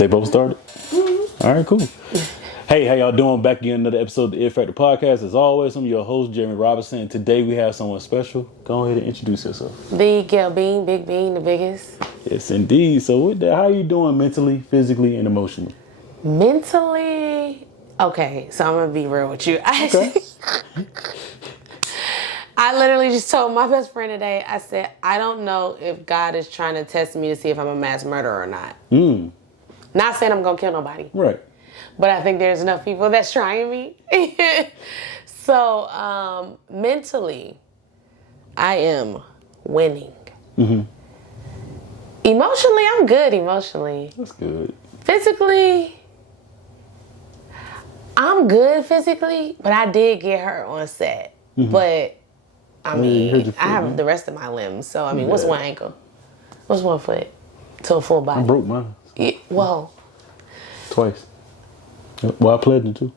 They both started? Mm-hmm. All right, cool. Hey, how y'all doing? Back again, another episode of the It Factor Podcast. As always, I'm your host, Jeremy Robinson. Today we have someone special. Go ahead and introduce yourself. The Gail Bean, Big Bean, the biggest. Yes, indeed. So with that, how you doing mentally, physically, and emotionally? Mentally, okay, so I'm going to be real with you. Okay. I literally just told my best friend today, I said, I don't know if God is trying to test me to see if I'm a mass murderer or not. Not saying I'm going to kill nobody. Right. But I think there's enough people that's trying me. So, mentally, I am winning. Mm-hmm. Emotionally, I'm good emotionally. That's good. Physically, I'm good physically, but I did get hurt on set. Mm-hmm. But, I mean, I have the rest of my limbs. So, I mean, what's one ankle? What's one foot? To a full body. I broke mine. Yeah, well. Twice. Well, I pledged it too.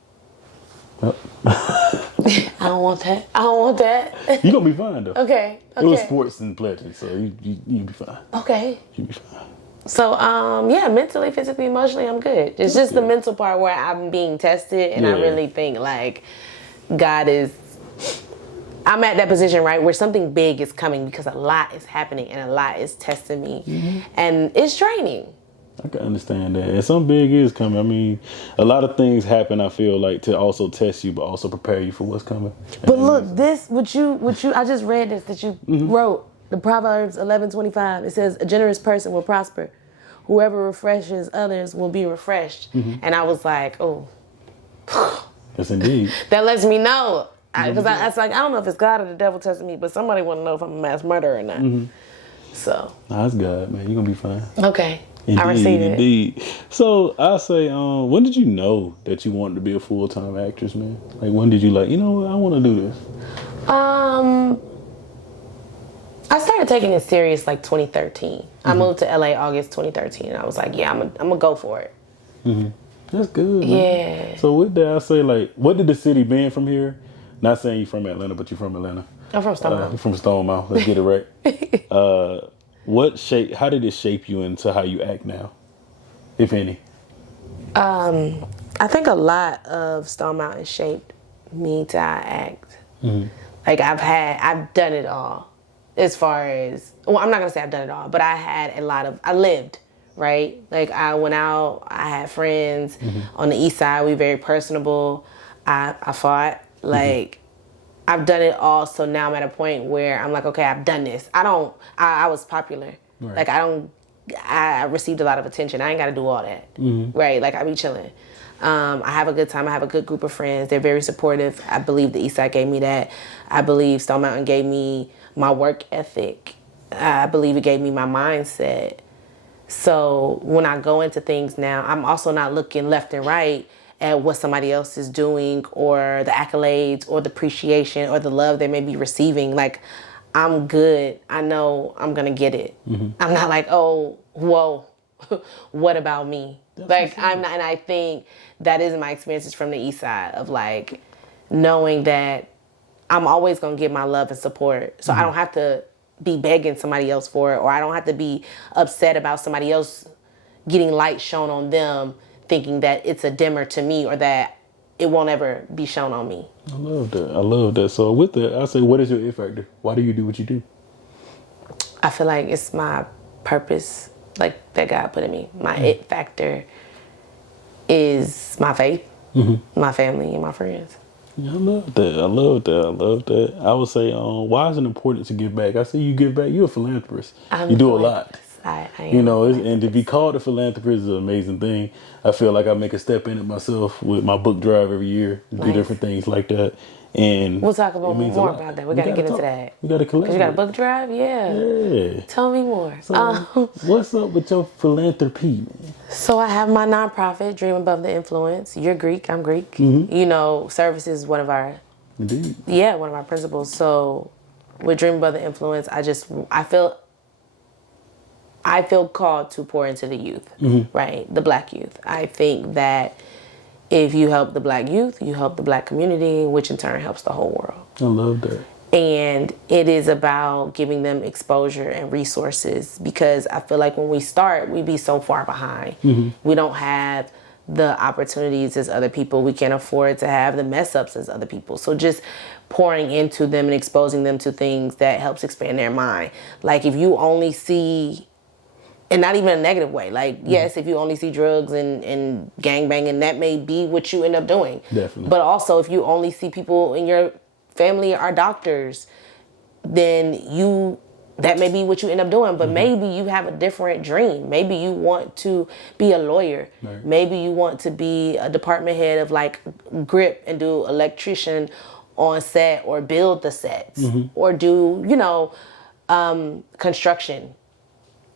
Yep. I don't want that. I don't want that. You're going to be fine, though. Okay. It was sports and pledging, so you'll be fine. Okay. You'll be fine. So, yeah, mentally, physically, emotionally, I'm good. It's just the mental part where I'm being tested, and I really think, like, God is... I'm at that position, right, where something big is coming because a lot is happening and a lot is testing me. Mm-hmm. And it's draining. I can understand that. And something big is coming. I mean, a lot of things happen, I feel like, to also test you, but also prepare you for what's coming. But look, this, what you, I just read this that you wrote, the Proverbs 11:25. It says, a generous person will prosper. Whoever refreshes others will be refreshed. Mm-hmm. And I was like, oh. Yes, indeed. That lets me know. Because I was like, I don't know if it's God or the devil testing me, but somebody want to know if I'm a mass murderer or not. Mm-hmm. So. Nah, that's God, man. You're going to be fine. Okay. Indeed, I received it. Indeed. So I say, when did you know that you wanted to be a full-time actress, man? Like, when did you like, you know what, I want to do this? I started taking it serious like 2013. Mm-hmm. I moved to LA August 2013, and I was like, yeah, I'm gonna go for it. Mm-hmm. That's good, man. Yeah. So with that, I say, like, what did the city being from here? Not saying you're from Atlanta, but you're from Atlanta. I'm from Stonewall. You're from Stonewall. Let's get it right. How did it shape you into how you act now, if any? I think a lot of Stone Mountain shaped me to how I act. Mm-hmm. Like I've done it all. As far as, well, I'm not gonna say I've done it all, but I lived, right? Like I went out, I had friends on the east side. We very personable. I fought, like, I've done it all, so now I'm at a point where I'm like, okay, I've done this. I was popular. Right. Like, I received a lot of attention. I ain't got to do all that, right? Like, I be chilling. I have a good time. I have a good group of friends. They're very supportive. I believe the East Side gave me that. I believe Stone Mountain gave me my work ethic. I believe it gave me my mindset. So when I go into things now, I'm also not looking left and right at what somebody else is doing or the accolades or the appreciation or the love they may be receiving. Like, I'm good. I know I'm going to get it. Mm-hmm. I'm not like, oh, whoa, what about me? Like, I'm not, and I think that is my experiences from the East Side of, like, knowing that I'm always going to get my love and support. So I don't have to be begging somebody else for it, or I don't have to be upset about somebody else getting light shown on them, thinking that it's a dimmer to me or that it won't ever be shown on me. I love that. So with that, I say, what is your it factor? Why do you do what you do? I feel like it's my purpose, like, that God put in me. My it factor is my faith, my family, and my friends. Yeah, I love that. I would say, why is it important to give back? I say you give back. You're a philanthropist. You do a lot. I am. And to be called a philanthropist is an amazing thing. I feel like I make a step in it myself with my book drive every year, do different things like that. And we'll talk more about that. We got to get into that. We got to collaborate. You got a book drive? Yeah. Tell me more. So, what's up with your philanthropy, man? So I have my nonprofit, Dream Above the Influence. You're Greek, I'm Greek. Mm-hmm. Service is one of our... Indeed. Yeah, one of our principles. So with Dream Above the Influence, I feel called to pour into the youth, right? The Black youth. I think that if you help the Black youth, you help the Black community, which in turn helps the whole world. I love that. And it is about giving them exposure and resources, because I feel like when we start, we be so far behind. We don't have the opportunities as other people. We can't afford to have the mess ups as other people. So just pouring into them and exposing them to things that helps expand their mind. Like if you only see, and not even a negative way, like yes, if you only see drugs and gangbanging, that may be what you end up doing. Definitely. But also if you only see people in your family are doctors, then that may be what you end up doing. But maybe you have a different dream. Maybe you want to be a lawyer. Right. Maybe you want to be a department head of like grip and do electrician on set, or build the sets, or do, construction.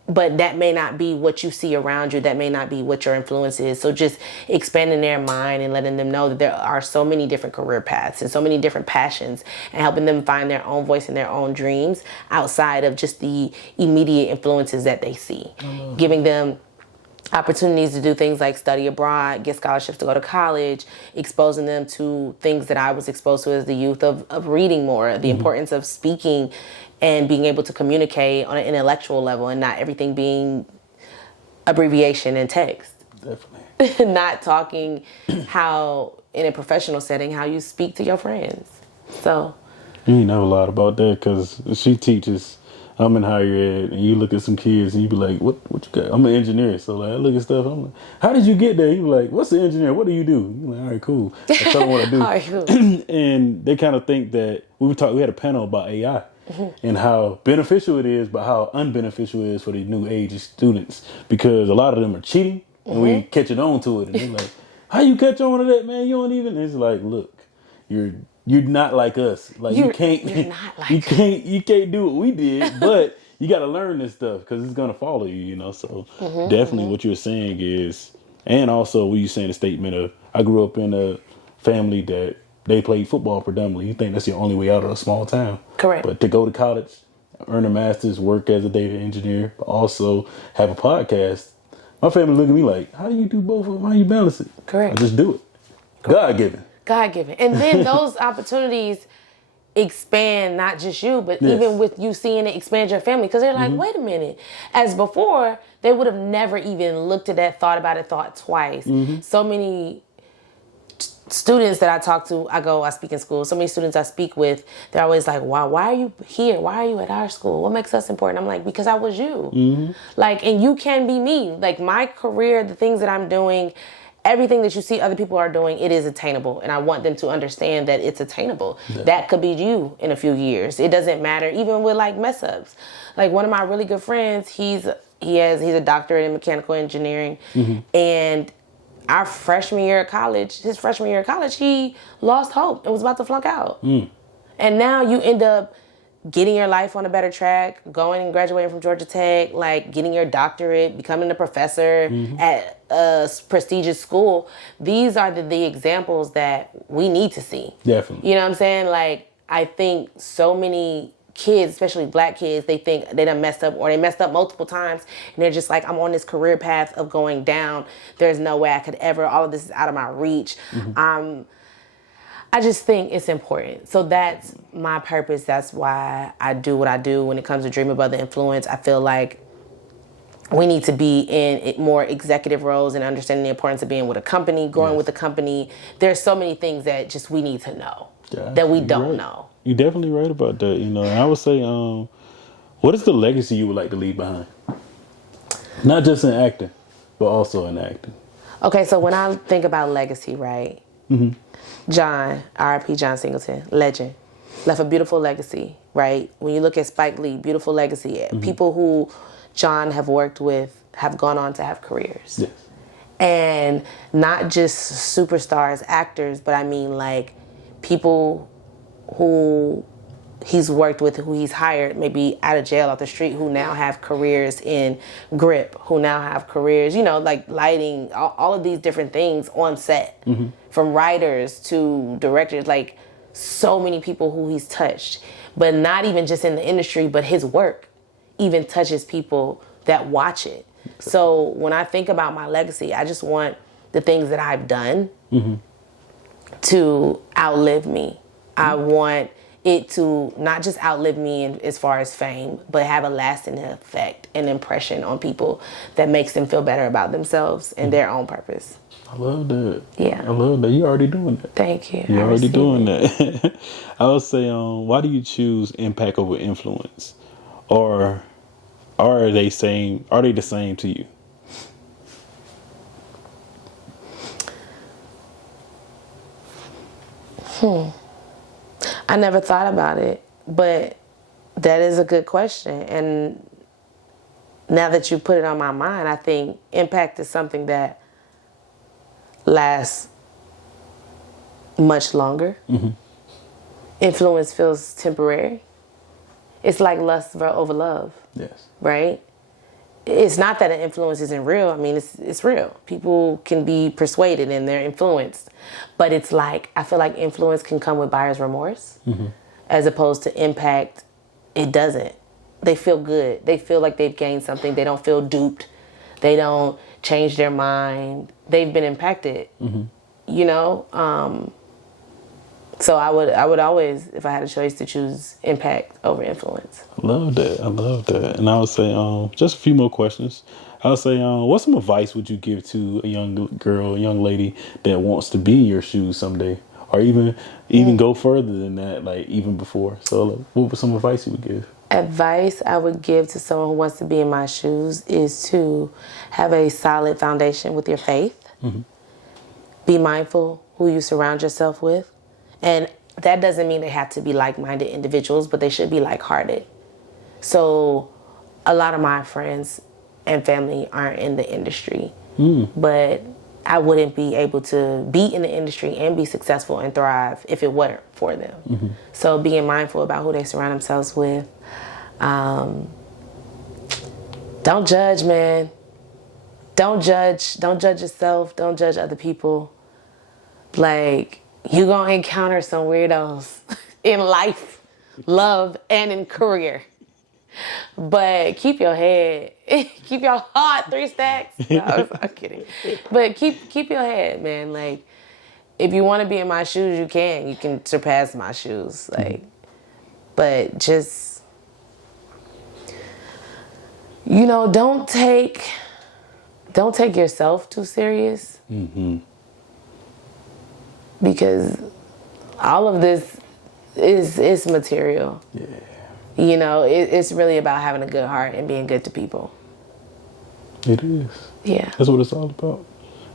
But that may not be what you see around you. That may not be what your influence is. So just expanding their mind and letting them know that there are so many different career paths and so many different passions, and helping them find their own voice and their own dreams outside of just the immediate influences that they see. Giving them opportunities to do things like study abroad, get scholarships to go to college, exposing them to things that I was exposed to as the youth of reading more, the importance of speaking and being able to communicate on an intellectual level, and not everything being abbreviation and text. Definitely. Not talking how, in a professional setting, how you speak to your friends. So You know a lot about that, because she teaches. I'm in higher ed, and you look at some kids and you be like, what you got? I'm an engineer, so like I look at stuff, I'm like, how did you get there? You be like, what's an engineer? What do you do? You like, all right, cool. That's what I want to do. All right, cool. And they kind of think that we had a panel about AI and how beneficial it is, but how unbeneficial it is for the new age students, because a lot of them are cheating and we catching on to it, and they're like, how you catch on to that, man? You don't even. It's like, look, you're not like us. Like You're you can't you can't do what we did, but you got to learn this stuff because it's gonna follow you. So definitely what you're saying is, and also what you saying the statement of, I grew up in a family that they played football predominantly. You think that's your only way out of a small town? Correct. But to go to college, earn a master's, work as a data engineer, but also have a podcast. My family look at me like, how do you do both of them? How you balance it? Correct. I just do it. God given. God-given. And then those opportunities expand not just you, but Yes. even with you seeing it expand your family. Because they're like, wait a minute. As before, they would have never even looked at that, thought twice. So many students that I talk to, I speak in school. So many students I speak with, they're always like, wow, why are you here? Why are you at our school? What makes us important? I'm like, because I was you. Like, and you can be me. Like my career, the things that I'm doing, everything that you see other people are doing, it is attainable. And I want them to understand that it's attainable. Yeah. That could be you in a few years. It doesn't matter, even with like mess ups. Like one of my really good friends, he's a doctorate in mechanical engineering. And his freshman year of college, he lost hope and was about to flunk out. And now you end up getting your life on a better track, going and graduating from Georgia Tech, like getting your doctorate, becoming a professor at a prestigious school. These are the examples that we need to see. Definitely. You know what I'm saying? Like, I think so many kids, especially black kids, they think they done messed up, or they messed up multiple times, and they're just like, I'm on this career path of going down. There's no way I could ever, all of this is out of my reach. I just think it's important. So that's my purpose. That's why I do what I do when it comes to Dream Above the Influence. I feel like we need to be in more executive roles and understanding the importance of being with a company, growing with a company. There's so many things that just we need to know that we don't know. You're definitely right about that. And I would say, what is the legacy you would like to leave behind? Not just in acting, but also in acting. Okay, so when I think about legacy, right? John, R.I.P. John Singleton, legend, left a beautiful legacy, right? When you look at Spike Lee, beautiful legacy. People who John have worked with have gone on to have careers. Yes. And not just superstars, actors, but I mean like people who he's worked with, who he's hired, maybe out of jail, off the street, who now have careers in grip, who now have careers, like lighting, all of these different things on set, from writers to directors, like so many people who he's touched, but not even just in the industry, but his work even touches people that watch it. So when I think about my legacy, I just want the things that I've done to outlive me. I want it to not just outlive me as far as fame, but have a lasting effect and impression on people that makes them feel better about themselves and their own purpose. I love that. Yeah. I love that. You're already doing that. Thank you. You're already doing that. I would say, why do you choose impact over influence? Or are they the same to you? I never thought about it, but that is a good question. And now that you put it on my mind, I think impact is something that lasts much longer. Mm-hmm. Influence feels temporary. It's like lust over love. Yes. Right? It's not that an influence isn't real. I mean, it's real. People can be persuaded and they're influenced. But it's like, I feel like influence can come with buyer's remorse. Mm-hmm. As opposed to impact, it doesn't. They feel good. They feel like they've gained something. They don't feel duped. They don't change their mind. They've been impacted. Mm-hmm. You know? So I would always, if I had a choice, to choose impact over influence. I love that. And I would say, just a few more questions. I would say, what some advice would you give to a young girl, a young lady that wants to be in your shoes someday? Or even go further than that, like even before. So like, what was some advice you would give? Advice I would give to someone who wants to be in my shoes is to have a solid foundation with your faith. Mm-hmm. Be mindful who you surround yourself with. And that doesn't mean they have to be like-minded individuals, but they should be like-hearted. So a lot of my friends and family aren't in the industry, but I wouldn't be able to be in the industry and be successful and thrive if it weren't for them. Mm-hmm. So being mindful about who they surround themselves with. Don't judge, man. Don't judge. Don't judge yourself. Don't judge other people. Like, you're going to encounter some weirdos in life, love, and in career. But keep your head, keep your heart 3 stacks. No, I'm kidding. But keep your head, man. Like, if you want to be in my shoes, you can. You can surpass my shoes. Like, but just, you know, don't take yourself too serious. Mm-hmm. Because all of this is material. Yeah. You know, it's really about having a good heart and being good to people. It is. Yeah. That's what it's all about.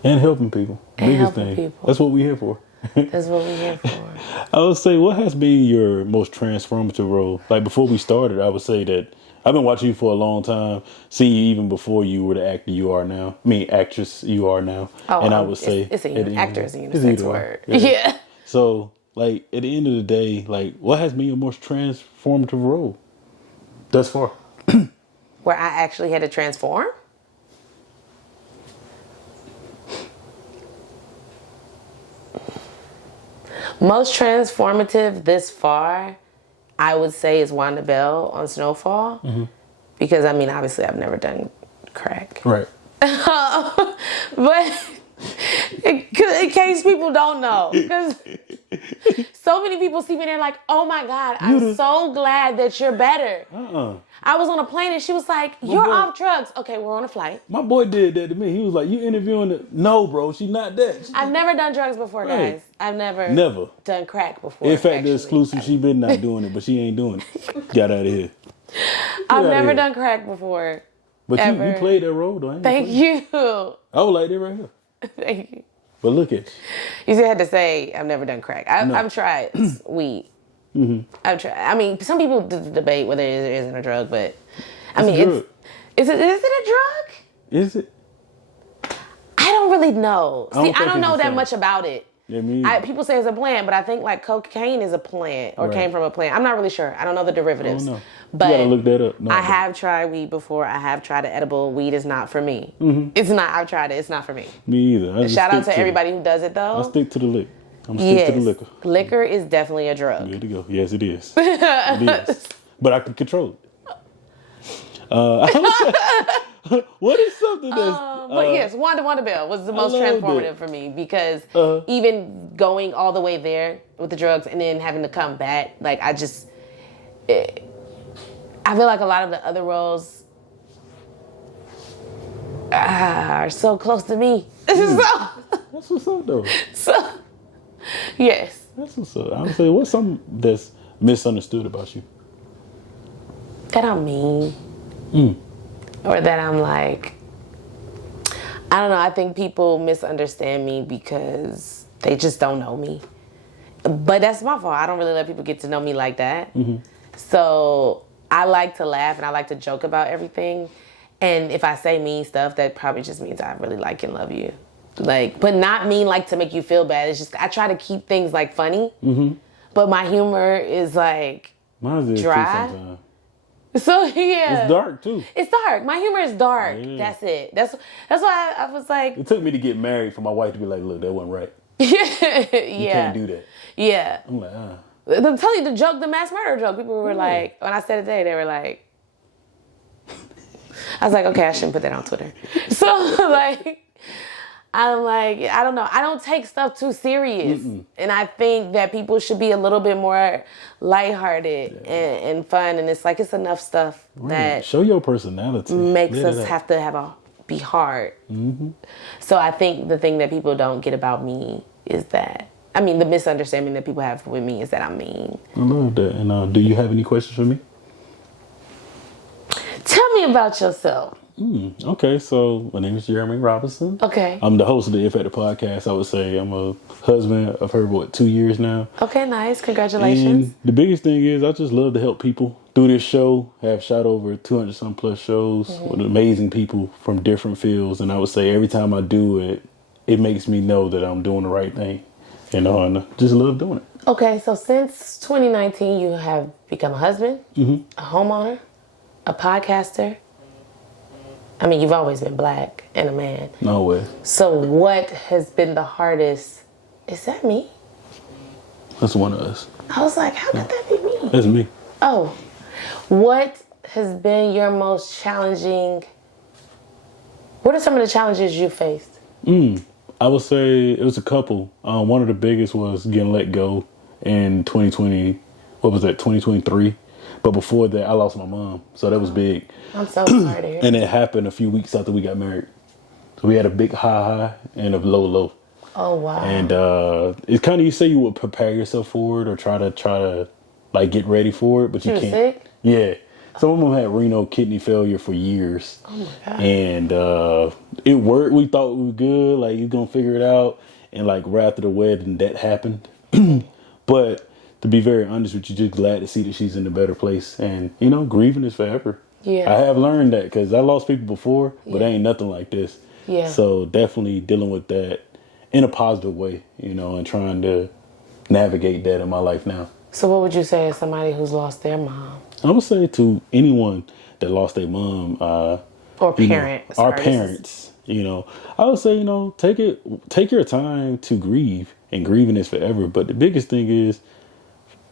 And helping people. Biggest thing. People. That's what we're here for. That's what we're here for. I would say, what has been your most transformative role? Like, before we started, I would say that I've been watching you for a long time, seeing you even before you were the actor you are now. I mean, actress you are now. Oh, and I would say... actor is a unisex word. Yeah. So, like, at the end of the day, like, what has been your most transformative role thus far? Where I actually had to transform? Most transformative this far, I would say, is Wanda Bell on Snowfall. Mm-hmm. Because, I mean, obviously I've never done crack. Right. But in case people don't know, because so many people see me and they're like, oh my God, I'm so glad that you're better. I was on a plane and she was like, you're off drugs. Okay, we're on a flight. My boy did that to me. He was like, you interviewing the... No, bro, she's not that. I've never done drugs before, guys. I've never done crack before. In fact, the exclusive, she been not doing it, but she ain't doing it. Got out of here. I've never done crack before. But you played that role, though. Thank you. I would like that right here. Thank you. But look at you. You had to say, I've never done crack. I've tried weed. Mm-hmm. I've tried. I mean, some people debate whether it is or isn't a drug, but I mean, is it a drug? Is it? I don't really know. I don't know that much about it. Yeah, people say it's a plant, but I think like cocaine is a plant or came from a plant. I'm not really sure. I don't know the derivatives. But you gotta look that up. I have tried weed before. I have tried an edible. Weed is not for me. Mm-hmm. It's not. I've tried it. It's not for me. Me either. Shout out to everybody who does it though. I stick to the liquor. I'm gonna stick to the liquor. Liquor is definitely a drug. Good to go. Yes, it is. It is. But I can control it. What is something that's... But yes, Wanda Bell was the most transformative for me because even going all the way there with the drugs and then having to come back, like I feel like a lot of the other roles are so close to me. That's what's up, though. So, yes. That's what's up. I would say, what's something that's misunderstood about you? That I'm mean. Or that I'm like, I don't know, I think people misunderstand me because they just don't know me. But that's my fault. I don't really let people get to know me like that. So I like to laugh and I like to joke about everything. And if I say mean stuff, that probably just means I really like and love you. Like, but not mean like to make you feel bad. It's just, I try to keep things like funny. But my humor is like dry. Sometimes. So yeah, it's dark too. It's dark. My humor is dark. Yeah. That's it. That's why I was like. It took me to get married for my wife to be like, "Look, that wasn't right. Yeah, you can't do that." Yeah. I'm like, I'm telling you the joke, the mass murder joke. People were like, when I said it today, they were like, I was like, okay, I shouldn't put that on Twitter. So like. I'm like, I don't know. I don't take stuff too serious. And I think that people should be a little bit more lighthearted and fun. And it's like, it's enough stuff that... Show your personality. Makes us have to be hard. So I think the thing that people don't get about me is that... I mean, the misunderstanding that people have with me is that I'm mean. I love that. And do you have any questions for me? Tell me about yourself. Okay, so my name is Jeremy Robinson. Okay. I'm the host of the If at the podcast. I would say I'm a husband of her, 2 years now. Okay, nice. Congratulations. And the biggest thing is I just love to help people through this show. Have shot over 200 some plus shows with amazing people from different fields. And I would say every time I do it, it makes me know that I'm doing the right thing. And I just love doing it. Okay, so since 2019, you have become a husband, a homeowner, a podcaster. I mean, you've always been black and a man. No way. So what has been the hardest? Is that me? That's one of us. I was like, how could that be me? That's me. Oh. What has been your most challenging... What are some of the challenges you faced? I would say it was a couple. One of the biggest was getting let go in 2020. What was that, 2023? But before that, I lost my mom. So that was big. I'm so sorry to hear. And it happened a few weeks after we got married. So we had a big high and a low. Oh, wow. And it's kind of, you say you would prepare yourself for it or try to like get ready for it, but you can't. Sick? Yeah. Some of them had renal kidney failure for years. Oh, my God. And it worked. We thought we were good. Like, you're going to figure it out. And like right after the wedding, that happened. But... to be very honest with you, just glad to see that she's in a better place. And, grieving is forever. Yeah. I have learned that because I lost people before, but ain't nothing like this. Yeah. So definitely dealing with that in a positive way, and trying to navigate that in my life now. So what would you say to somebody who's lost their mom? I would say to anyone that lost their mom, or parent. Our parents, I would say, take your time to grieve, and grieving is forever. But the biggest thing is,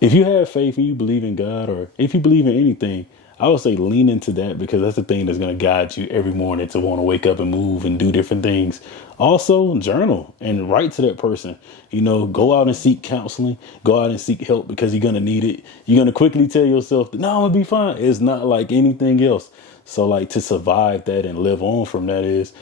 if you have faith and you believe in God, or if you believe in anything, I would say lean into that, because that's the thing that's going to guide you every morning to want to wake up and move and do different things. Also, journal and write to that person. Go out and seek counseling. Go out and seek help, because you're going to need it. You're going to quickly tell yourself, no, I'm going to be fine. It's not like anything else. So like, to survive that and live on from that is,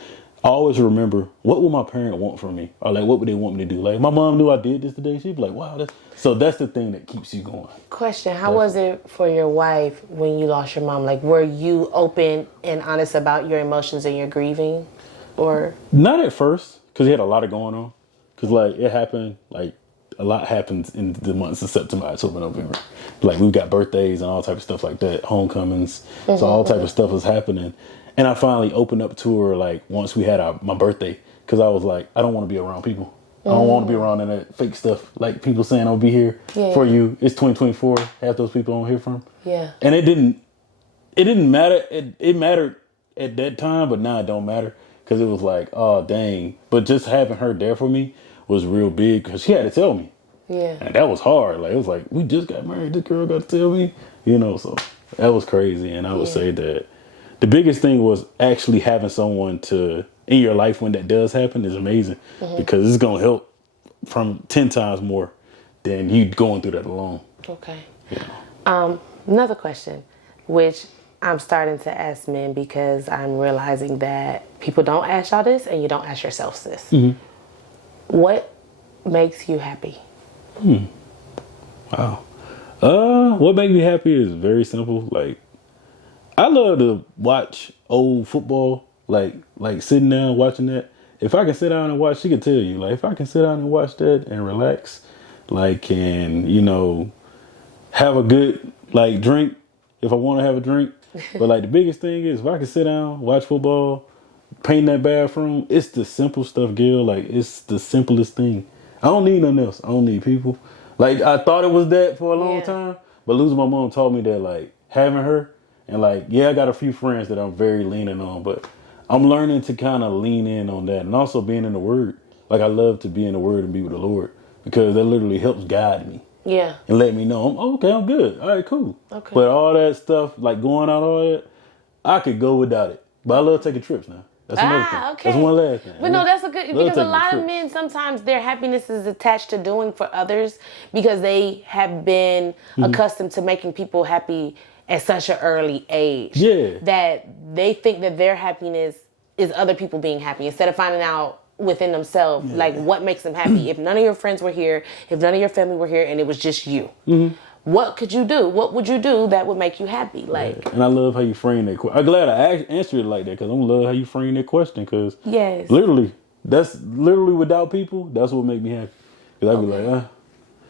I always remember, what would my parent want from me? Or like, what would they want me to do? Like, my mom knew I did this today. She'd be like, wow. So that's the thing that keeps you going. Question, how was it for your wife when you lost your mom? Like, were you open and honest about your emotions and your grieving? Or? Not at first, because he had a lot of going on. Because like, it happened, like, a lot happens in the months of September, October, November. Like, we've got birthdays and all type of stuff like that, homecomings. So all type of stuff was happening. And I finally opened up to her, like, once we had my birthday, because I was like, I don't want to be around people. I don't want to be around in that fake stuff, like people saying I'll be here for you. It's 2024. Half those people I don't hear from. Yeah. And it didn't matter. It mattered at that time, but now it don't matter, because it was like, oh, dang. But just having her there for me was real big, because she had to tell me. Yeah. And that was hard. Like, it was like, we just got married. This girl got to tell me, so that was crazy. And I would say that the biggest thing was actually having someone in your life when that does happen is amazing because it's going to help from 10 times more than you going through that alone. Okay. Yeah. Another question, which I'm starting to ask men because I'm realizing that people don't ask y'all this and you don't ask yourself this. What makes you happy? Wow. What makes me happy is very simple. Like, I love to watch old football, like sitting down watching that. If I can sit down and watch, she can tell you, like, if I can sit down and watch that and relax, like, and, you know, have a good, like, drink, if I want to have a drink. But, like, the biggest thing is if I can sit down, watch football, paint that bathroom, it's the simple stuff, Gail. Like, it's the simplest thing. I don't need nothing else. I don't need people. Like, I thought it was that for a long time, but losing my mom taught me that, like, having her, and, like, yeah, I got a few friends that I'm very leaning on, but I'm learning to kind of lean in on that. And also being in the Word. Like, I love to be in the Word and be with the Lord because that literally helps guide me. Yeah. And let me know, I'm good. All right, cool. Okay. But all that stuff, like going out, all that, I could go without it. But I love taking trips now. That's another thing. Okay. That's one last thing. But no, that's a good, because a lot of men, sometimes their happiness is attached to doing for others because they have been accustomed to making people happy at such an early age. Yeah. That they think that their happiness is other people being happy instead of finding out within themselves, like, what makes them happy. If none of your friends were here, if none of your family were here, and it was just you, what could you do? What would you do that would make you happy? Like, and I love how you frame that question. I'm glad I answered it like that because I love how you frame that question because literally, that's literally without people, that's what make me happy. Because I'd be like,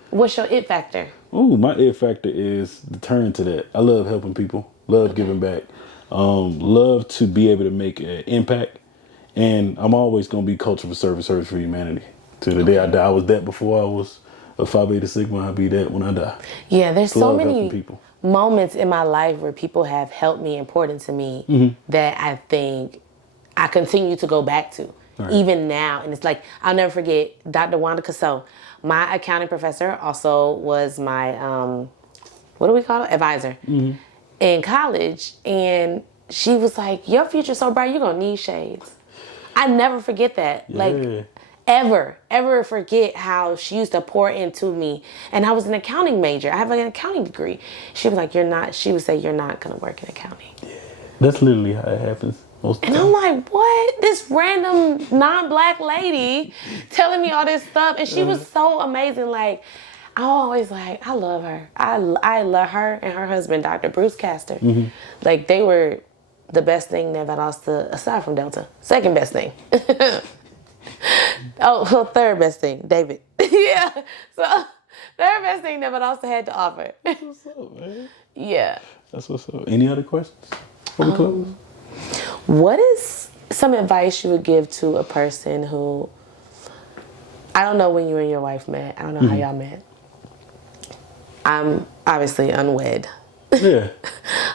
what's your it factor? Ooh, my it factor is the turn to that. I love helping people, love giving back, love to be able to make an impact. And I'm always going to be culture for service for humanity. To the day I die. I was that before I was a Phi Beta Sigma. I'll be that when I die. Yeah, there's so many moments in my life where people have helped me, important to me, that I think I continue to go back to, even now. And it's like, I'll never forget Dr. Wanda Bell, my accounting professor, also was my, what do we call it? Advisor in college. And she was like, your future's so bright, you're going to need shades. I never forget that. Yeah. Like, ever forget how she used to pour into me. And I was an accounting major. I have like an accounting degree. She was like, she would say, you're not going to work in accounting. Yeah. That's literally how it happens most of the time. I'm like, what? This random non-black lady telling me all this stuff. And she was so amazing. Like, I always like, I love her. I love her and her husband, Dr. Bruce Castor. Like, they were the best thing that Valdosta, aside from Delta. Second best thing. Third best thing, David. Yeah. So, third best thing that Valdosta had to offer. That's what's up, man. Yeah. That's what's up. Any other questions before we close? What is some advice you would give to a person who, I don't know when you and your wife met. I don't know how y'all met. I'm obviously unwed. Yeah.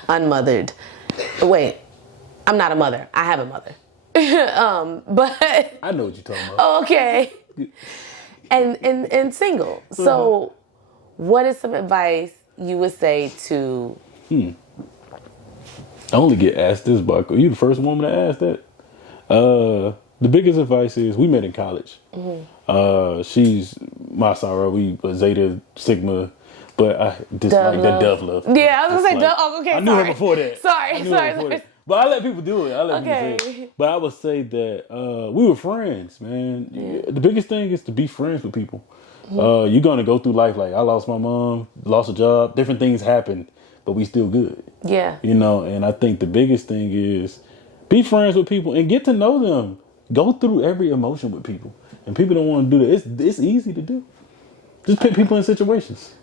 Unmothered. Wait, I'm not a mother. I have a mother. But I know what you're talking about. Okay. And single. So what is some advice you would say to I only get asked this, but you the first woman to ask that. The biggest advice is we met in college. She's my sorrow. We were Zeta Sigma. But I dislike that Dove love. Yeah, I was going to say Dove. Oh, okay, I knew her before that. Sorry. But I let people do it. I let people say it. But I would say that we were friends, man. Yeah. The biggest thing is to be friends with people. You're going to go through life like, I lost my mom, lost a job. Different things happen, but we still good. Yeah. You know, and I think the biggest thing is be friends with people and get to know them. Go through every emotion with people. And people don't want to do that. It's easy to do. Just put people in situations.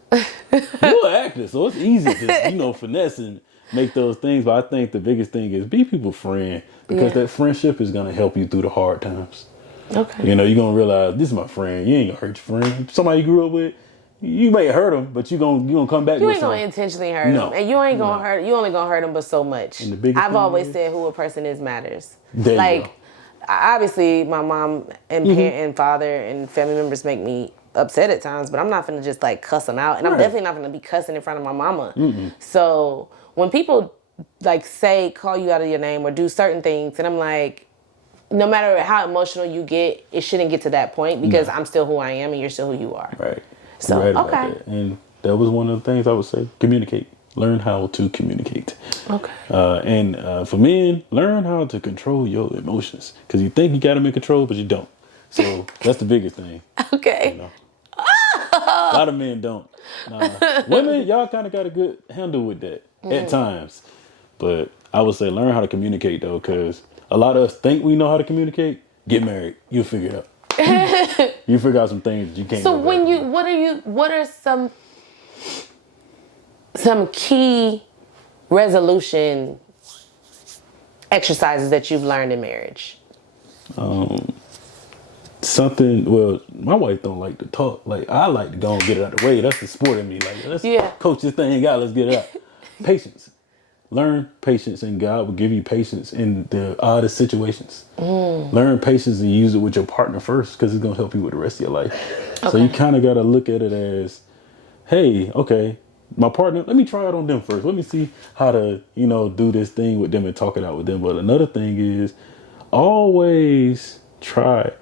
You're an actor, so it's easy to, finesse and make those things. But I think the biggest thing is be people's friend because that friendship is going to help you through the hard times. Okay. You're going to realize, this is my friend. You ain't going to hurt your friend. Somebody you grew up with, you may hurt them, but you're gonna come back. You ain't going to intentionally hurt them. And you ain't going to hurt, you only going to hurt them but so much. I've always said who a person is matters. Like, obviously, my mom and parent and father and family members make me upset at times, but I'm not gonna just like cuss them out, and I'm definitely not gonna be cussing in front of my mama. So when people like call you out of your name or do certain things, and I'm like, no matter how emotional you get, it shouldn't get to that point because I'm still who I am and you're still who you are. Right. So You're right about okay. that. And that was one of the things I would say. Communicate. Learn how to communicate. Okay. And for men, learn how to control your emotions. Because you think you got them in control, but you don't. So that's the biggest thing. Okay. You know? A lot of men don't. Women, y'all kind of got a good handle with that at times. But I would say learn how to communicate, though, because a lot of us think we know how to communicate. Get married. You'll figure it out. You figure out some things that you can't. So what are some key resolution exercises that you've learned in marriage? Well, my wife don't like to talk. Like, I like to go and get it out of the way. That's the sport in me. Like, let's coach this thing out. Let's get it out. Patience. Learn patience, and God will give you patience in the oddest situations. Learn patience and use it with your partner first, because it's going to help you with the rest of your life. Okay. So you kind of got to look at it as, hey, okay, my partner, let me try it on them first. Let me see how to, do this thing with them and talk it out with them. But another thing is always try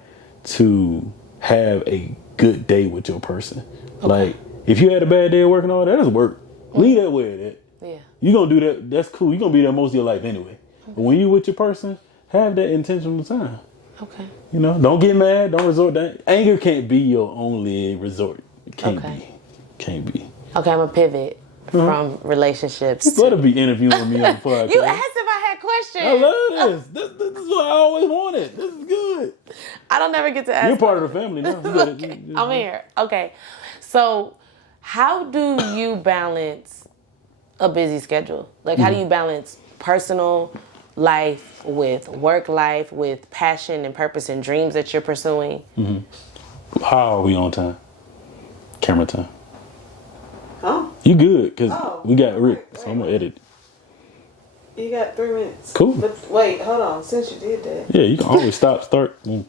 to have a good day with your person. Okay. Like, if you had a bad day at work and all that, that's work. Leave that way at that. Yeah. You're going to do that. That's cool. You're going to be there most of your life anyway. But when you with your person, have that intentional time. Okay. Don't get mad. Don't resort to anger. Can't be your only resort. It can't be. Can't be. Okay, I'm going to pivot from relationships. You better be interviewing me on the podcast. You asked if I had questions. I love this. This is what I always wanted. This is good. I don't never get to ask. You're part of the family now. Okay. I'm here. Okay. So how do you balance a busy schedule? Like, how do you balance personal life with work life, with passion and purpose and dreams that you're pursuing? How are we on time? Camera time. Huh? You good, because we got Rick, so I'm going to edit. You got 3 minutes. Cool. But wait, hold on. Since you did that. Yeah, you can always stop, start.